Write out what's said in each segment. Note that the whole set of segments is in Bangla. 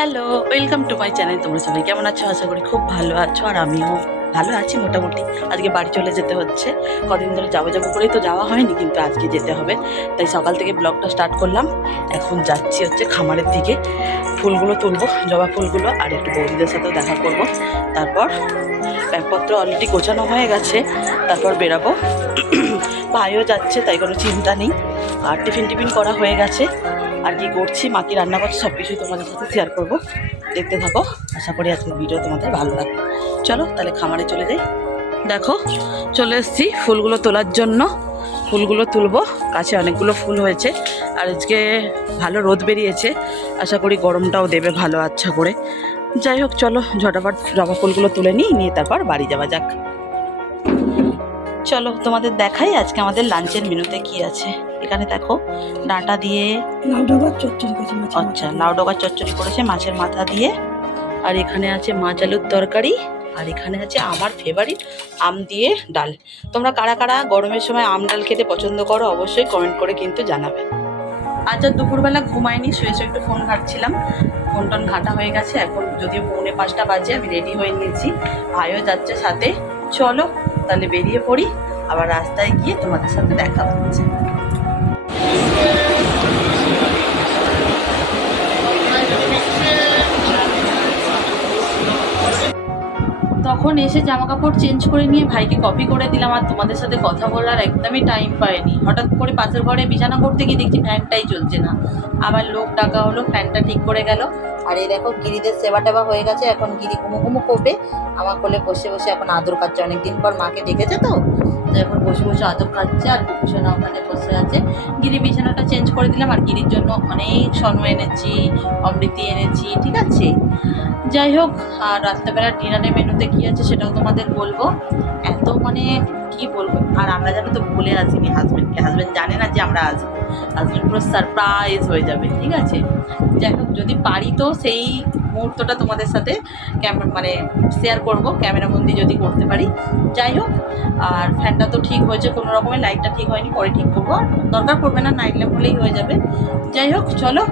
Hello welcome to my channel তোমরা সবাই কেমন আছো? আশা করি খুব ভালো আছো, আর আমিও ভালো আছি মোটামুটি। আজকে বাড়ি চলে যেতে হচ্ছে। কদিন ধরে যাব যাব করেই তো যাওয়া হয়নি, কিন্তু আজকে যেতে হবে। তাই সকাল থেকে ব্লগটা স্টার্ট করলাম। এখন যাচ্ছি হচ্ছে খামারের দিকে। ফুলগুলো তুলবো, জবা ফুলগুলো, আর একটু বৌদিদের সাথেও দেখা করব। তারপর ব্যাগপত্র অলরেডি গোছানো হয়ে গেছে। তারপর বেরাবো। ভাইও যাচ্ছে, তাই কোনো চিন্তা নেই। আর টিফিন টিফিন করা হয়ে গেছে। আর কি করছি মা কি রান্না করছি সব কিছুই তোমাদের সাথে শেয়ার করব। দেখতে থাকো, আশা করি আজকের ভিডিও তোমাদের ভালো লাগবে। চলো, তাহলে খামারে চলে যাই। দেখো, চলে এসেছি ফুলগুলো তোলার জন্য। ফুলগুলো তুলবো। কাছে অনেকগুলো ফুল হয়েছে। আর আজকে ভালো রোদ বেরিয়েছে। আশা করি গরমটাও দেবে ভালো আচ্ছা করে। যাই হোক, চলো, ঝটাপট জবা ফুলগুলো তুলে নিই, নিয়ে তারপর বাড়ি যাওয়া যাক। চলো, তোমাদের দেখাই আজকে আমাদের লাঞ্চের মেনুতে কি আছে। এখানে দেখো ডাঁটা দিয়ে লাউ চচ্চড়ি করেছি আচ্ছা লাউ ডগা চচ্চড়ি করেছে মাছের মাথা দিয়ে। আর এখানে আছে মাছ আলুর তরকারি আর এখানে আছে আমার ফেভারিট আম দিয়ে ডাল। তোমরা কারা কারা গরমের সময় আম ডাল খেতে পছন্দ করো অবশ্যই কমেন্ট করে কিন্তু জানাবে। আজ আর দুপুরবেলা ঘুমাইনি শুয়ে শুয়ে একটু ফোন ঘাটছিলাম। ফোন টোন ঘাটা হয়ে গেছে এখন যদিও পৌনে পাঁচটা বাজে আমি রেডি হয়ে নিয়েছি। ভাইও যাচ্ছে সাথে। চলো তাহলে বেরিয়ে পড়ি আবার রাস্তায় গিয়ে তোমাদের সাথে দেখা হচ্ছে। তখন এসে জামা কাপড় চেঞ্জ করে নিয়ে ভাইকে কপি করে দিলাম আর তোমাদের সাথে কথা বলার একদমই টাইম পাইনি। হঠাৎ করে পাশের ঘরে বিছানা করতে গিয়ে দেখছি ফ্যানটাই চলছে না। আবার লোক ডাকা হলো ফ্যানটা ঠিক করে গেল। আর এই দেখো গিরিদের সেবা টেবা হয়ে গেছে, এখন গিরি ঘুমো ঘুমো করবে। আমার কোলে বসে বসে এখন আদর কাটছে। অনেকদিন পর মাকে ডেকেছে তো এখন বসে বসে আদব খাচ্ছে আর বিছানা ওখানে বসে আছে। গিরি বিছানাটা চেঞ্জ করে দিলাম আর গিরির জন্য অনেক স্বর্ণ এনেছি, অমৃতি এনেছি, ঠিক আছে? যাই হোক, আর রাত্রেবেলা ডিনারের মেনুতে কী আছে সেটাও তোমাদের বলব। এত মানে কি বলব? আর আমরা জানো তো বলে আসিনি হাজব্যান্ডকে হাজব্যান্ড জানে না যে আমরা আসব হাজব্যান্ড পুরো সারপ্রাইজ হয়ে যাবে, ঠিক আছে? যাই হোক, যদি পারি তো সেই মুহূর্তটা তোমাদের সাথে ক্যামেরা মানে শেয়ার করব ক্যামেরাবন্দি যদি করতে পারি। যাই হোক, আর ফ্যানটা তো ঠিক হয়েছে, কোনো রকমের লাইটটা ঠিক হয়নি, পরে ঠিক করব। দরকার পড়বে না নাইট ল্যাম্প হলেই হয়ে যাবে। যাই হোক, চলো,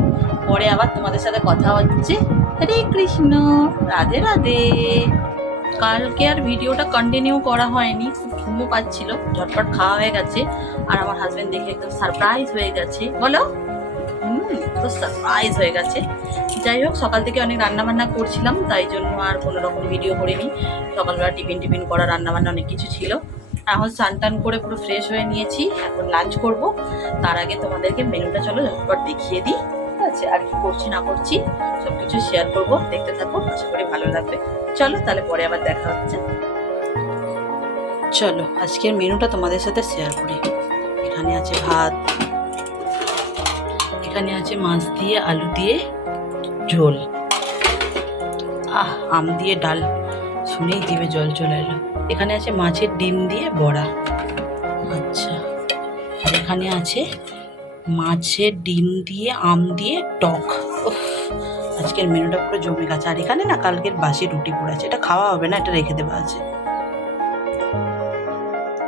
পরে আবার তোমাদের সাথে কথা হচ্ছে। হরে কৃষ্ণ, রাধে রাধে। কালকে আর ভিডিওটা কন্টিনিউ করা হয়নি, খুব ঘুমও পাচ্ছিল, ঝটপট খাওয়া হয়ে গেছে, আর আমার হাজবেন্ড দেখে একদম সারপ্রাইজ হয়ে গেছে। বলো? তো সারপ্রাইজ হয়ে গেছে। যাই হোক, সকাল থেকে অনেক রান্না বান্না করছিলাম, তাই জন্য আর কোনো রকম ভিডিও করিনি। সকালবেলা টিফিন টিফিন করা রান্না বান্না অনেক কিছু ছিল। এখন স্নান টান করে পুরো ফ্রেশ হয়ে নিয়েছি, এখন লাঞ্চ করব। তার আগে তোমাদেরকে মেনুটা চলো ঝটপট দেখিয়ে দিই। আছে আর কি করছি না করছি সব কিছু শেয়ার করব, দেখতে থাকো, আশা করি ভালো লাগবে। চলো তাহলে পরে আবার দেখা হচ্ছে। চলো, আজকের মেনুটা তোমাদের সাথে শেয়ার করি। এখানে আছে ভাত, এখানে আছে মাছ দিয়ে আলু দিয়ে ঝোল। আহ, আম দিয়ে ডাল, শুনেই দিবে জল চলে এলো। এখানে আছে মাছের ডিম দিয়ে বড়া। আচ্ছা এখানে আছে মাছের ডিম দিয়ে, আম দিয়ে, টক। আজকের মেনুটা পুরো জমে গেছে। আর এখানে না কালকের বাসি রুটি পড়ে আছে এটা খাওয়া হবে না, এটা রেখে দেওয়া আছে।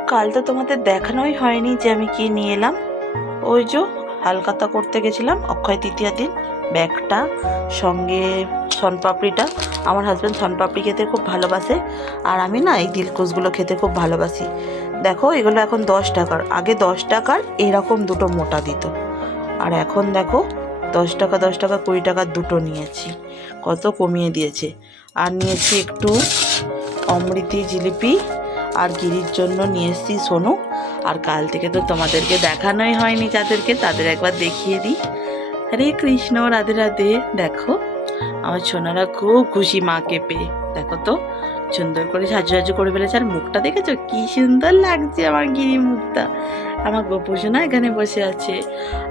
কাল তো তোমাদের দেখানোই হয়নি যে আমি কি নিয়ে এলাম। ওই যে হালকাতা করতে গেছিলাম অক্ষয় তৃতীয় দিন। ব্যাগটা, সঙ্গে সনপাপড়িটা আমার হাজব্যান্ড সনপাপড়ি খেতে খুব ভালোবাসে। আর আমি না এই দিলকুশগুলো খেতে খুব ভালোবাসি। দেখো, এগুলো এখন দশ টাকার। আগে দশ টাকার, এরকম দুটো মোটা দিত। আর এখন দেখো, দশ টাকা দশ টাকা, কুড়ি টাকার দুটো নিয়েছি। কত কমিয়ে দিয়েছে। আর নিয়েছি একটু অমৃতি জিলিপি। আর গিরির জন্য নিয়ে এসেছি সোনু। আর কাল থেকে তো তোমাদেরকে দেখানোই হয়নি যাদেরকে, তাদের একবার দেখিয়ে দিই। হরে কৃষ্ণ, রাধে রাধে। দেখো, আমার সোনারা খুব খুশি মাকে পেয়ে। দেখো তো, সুন্দর করে সাজু সাজু করে ফেলেছে। আর মুখটা দেখেছ? কি সুন্দর লাগছে আমার গিরি মুখটা। আমার গোপু সোনা এখানে বসে আছে।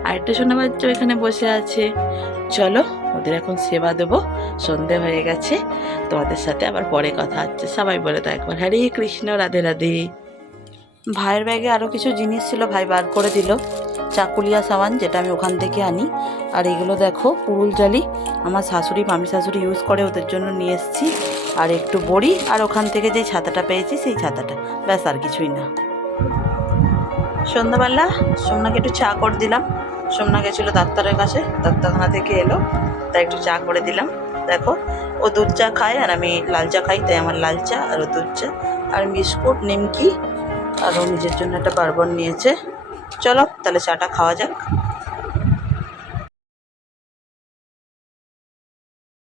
আরেকটা সোনা বাচ্চা এখানে বসে আছে। চলো, ওদের এখন সেবা দেবো। সন্ধে হয়ে গেছে। তোমাদের সাথে আবার পরে কথা হচ্ছে। সবাই বলে তো একবার, হরে কৃষ্ণ, রাধে রাধে। ভাইয়ের ব্যাগে আরও কিছু জিনিস ছিল, ভাই বার করে দিল। চাকুলিয়া সাবান যেটা আমি ওখান থেকে আনি। আর এগুলো দেখো, পুরুল জালি। আমার শাশুড়ি, মামি শাশুড়ি ইউজ করে, ওদের জন্য নিয়ে এসেছি। আর একটু বড়ি, আর ওখান থেকে যে ছাতাটা পেয়েছি, সেই ছাতাটা। ব্যাস, আর কিছুই না। সন্ধ্যাবেলা সোমনাকে একটু চা করে দিলাম। সোমনা গেছিল ডাক্তারের কাছে, ডাক্তারখানা থেকে এলো। তাই একটু চা করে দিলাম। দেখো, ও দুধ চা খায়, আর আমি লাল চা খাই, তাই আমার লাল চা আর ও দুধ চা। আর বিস্কুট, নিমকি, আর ও নিজের জন্য একটা বারবন নিয়েছে। চলো তাহলে চাটা খাওয়া যাক।